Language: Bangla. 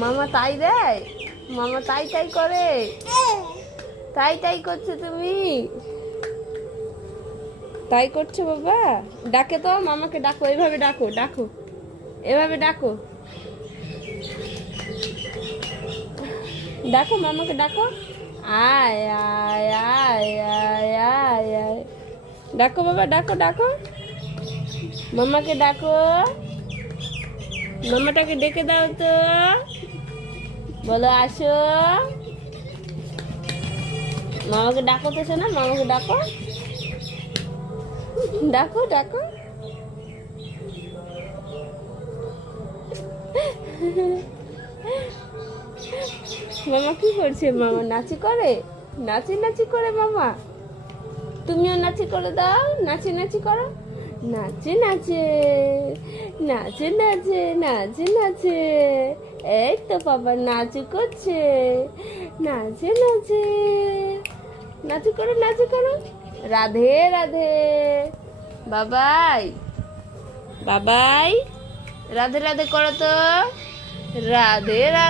মামা তাই দেয়, মামা তাই তাই করে, তাই তাই করছো তুমি, তাই করছো বাবা। ডাকে তো, মামাকে ডাকো, এভাবে ডাকো, ডাকো, এভাবে ডাকো, ডাকো মামাকে ডাকো। আয় আয় আয় আয় আয় আয়, ডাকো বাবা, ডাকো ডাকো, মামাকে ডাকো, মামাটাকে ডেকে দাও তো, বলো আসো, মামাকে ডাকো তো শোনা, মামাকে ডাকো, ডাকো ডাকো। মামা কি করছে? মামা নাচি করে, নাচি নাচি করে মামা। তুমিও নাচি করে দাও, নাচি নাচি করো, নাচে নাচে, নাচে নাচে, নাচে নাচে, এই তো বাবা নাচু করছে, নাচে নাচে, নাচু করো, নাচু করো, রাধে রাধে, বাবাই, বাবাই, রাধে রাধে করো তো, রাধে রাধে।